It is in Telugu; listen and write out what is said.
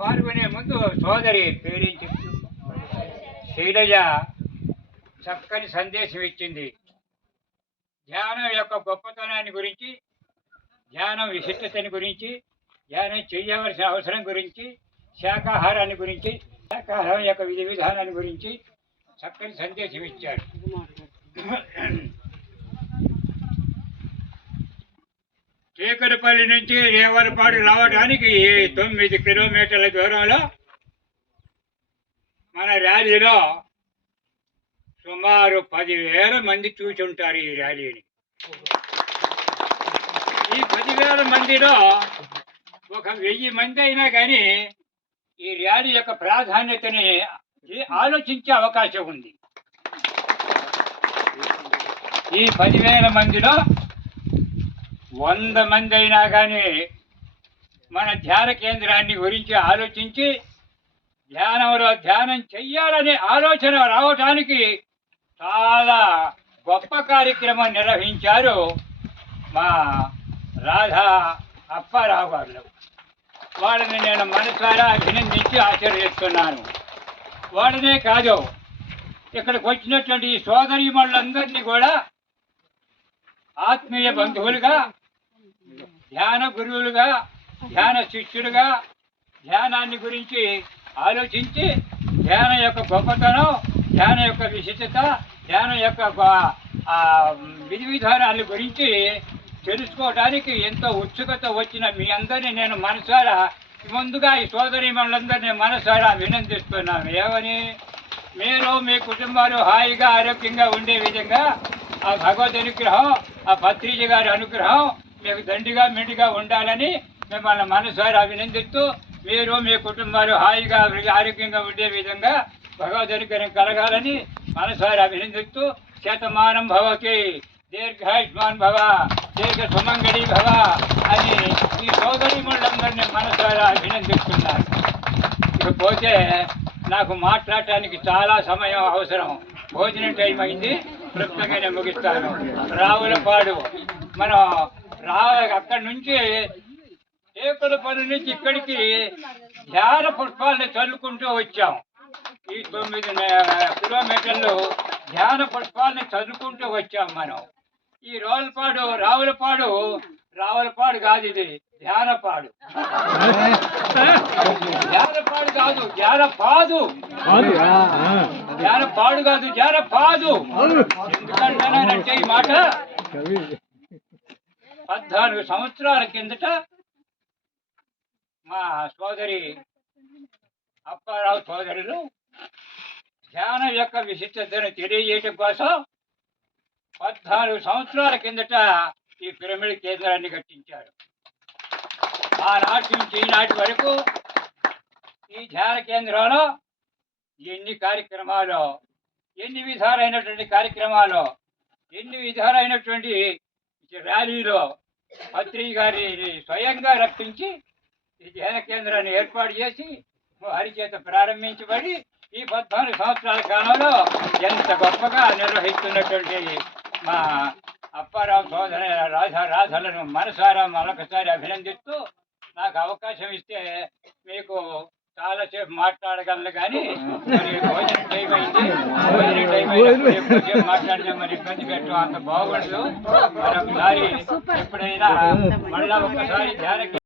పాల్గొనే ముందు సోదరి పేరేం చెప్తూ శైలజ చక్కని సందేశం ఇచ్చింది. ధ్యానం యొక్క గొప్పతనాన్ని గురించి ధ్యానం విశిష్టతని గురించి ధ్యానం చేయవలసిన అవసరం గురించి శాకాహారాన్ని గురించి శాకాహారం యొక్క విధి విధానాన్ని గురించి చక్కని సందేశం ఇచ్చాడు చీకటిపల్లి నుంచి రేవరపాడు రావడానికి తొమ్మిది కిలోమీటర్ల దూరంలో మన ర్యాలీలో సుమారు పదివేల మంది చూచుంటారు ఈ ర్యాలీని. ఈ పదివేల మందిలో ఒక వెయ్యి మంది అయినా కానీ ఈ ర్యాలీ యొక్క ప్రాధాన్యతని ఆలోచించే అవకాశం ఉంది. ఈ పదివేల మందిలో వంద మంది అయినా కానీ మన ధ్యాన కేంద్రాన్ని గురించి ఆలోచించి ధ్యానంలో ధ్యానం చెయ్యాలనే ఆలోచన రావటానికి చాలా గొప్ప కార్యక్రమం నిర్వహించారు మా రాధా అప్పారావు గారు. వాళ్ళని నేను మనసారా అభినందించి ఆశీర్వదిస్తున్నాను. వాళ్ళనే కాదు ఇక్కడికి వచ్చినటువంటి ఈ మళ్ళందరినీ కూడా ఆత్మీయ బంధువులుగా ధ్యాన గురువులుగా ధ్యాన శిష్యులుగా ధ్యానాన్ని గురించి ఆలోచించి ధ్యానం యొక్క గొప్పతనం ధ్యానం యొక్క విశిష్టత ధ్యానం యొక్క విధి విధానాల గురించి తెలుసుకోవడానికి ఎంతో ఉత్సుకత వచ్చిన మీ అందరినీ నేను మనసారా ముందుగా ఈ సోదరి మనందరినీ మనసారా వినందిస్తున్నాను. ఏమని? మీరు మీ కుటుంబాలు హాయిగా ఆరోగ్యంగా ఉండే విధంగా ఆ భగవద్ అనుగ్రహం ఆ భత్రీజ గారి అనుగ్రహం మీకు దండిగా మిండిగా ఉండాలని మిమ్మల్ని మనసారి అభినందిస్తూ మీరు మీ కుటుంబాలు హాయిగా ఆరోగ్యంగా ఉండే విధంగా భగవద్ అనుగ్రహం కలగాలని మనసారి అభినందిస్తూ శతమానం భవకి దీర్ఘాయుష్మాన్ భవ దీర్ఘ సుమంగళి భవ అని ఈ సోదరి మండలందరినీ మనసారా అభినందిస్తున్నారు ఇకపోతే నాకు మాట్లాడటానికి చాలా సమయం అవసరం. భోజనం టైం అయింది. క్లుప్తంగా నేను ముగిస్తాను. రావులపాడు. మనం రా అక్కడి నుంచి ఏకుల పని నుంచి ఇక్కడికి ధ్యాన పుష్పాలను చల్లుకుంటూ వచ్చాం. ఈ తొమ్మిది కిలోమీటర్లు ధ్యాన పుష్పాలను చదువుకుంటూ వచ్చాం మనం. ఈ రోల్పాడు రావులపాడు రావులపాడు కాదు ఇది ధ్యానపాడు. ధ్యానపాడు కాదు ధ్యానపాదు. ధ్యానపాడు కాదు ధ్యానపాదు. ఎందుకంటే ఈ మాట? పద్నాలుగు సంవత్సరాల కిందట మా సోదరి అప్పారావు సోదరులు ధ్యానం యొక్క విశిష్టతను తెలియజేయటం కోసం పద్నాలుగు సంవత్సరాల కిందట ఈ పిరమిడ్ కేంద్రాన్ని కట్టించారు. ఆనాటి నుంచి ఈనాటి వరకు ఈ ధ్యాన కేంద్రంలో ఎన్ని కార్యక్రమాలు ఎన్ని విధాలైనటువంటి కార్యక్రమాలు ఎన్ని విధాలైనటువంటి ర్యాలీలో అత్రి గారి స్వయంగా రప్పించి ఈ ధ్యాన కేంద్రాన్ని ఏర్పాటు చేసి హరిచేత ప్రారంభించబడి ఈ పద్నాలుగు సంవత్సరాల కాలంలో ఎంత గొప్పగా నిర్వహిస్తున్నటువంటి మా అప్పారావు సోదర రాధా రాధలను మనసారా మరొకసారి అభినందిస్తూ నాకు అవకాశం ఇస్తే మీకు చాలాసేపు మాట్లాడగలను కానీ మరి భోజనం టైం అయింది భోజనం టైం మరి ఇబ్బంది పెట్టడం అంత బాగుండదు మరొకసారి ఎప్పుడైనా మళ్ళా ఒకసారి ధ్యాన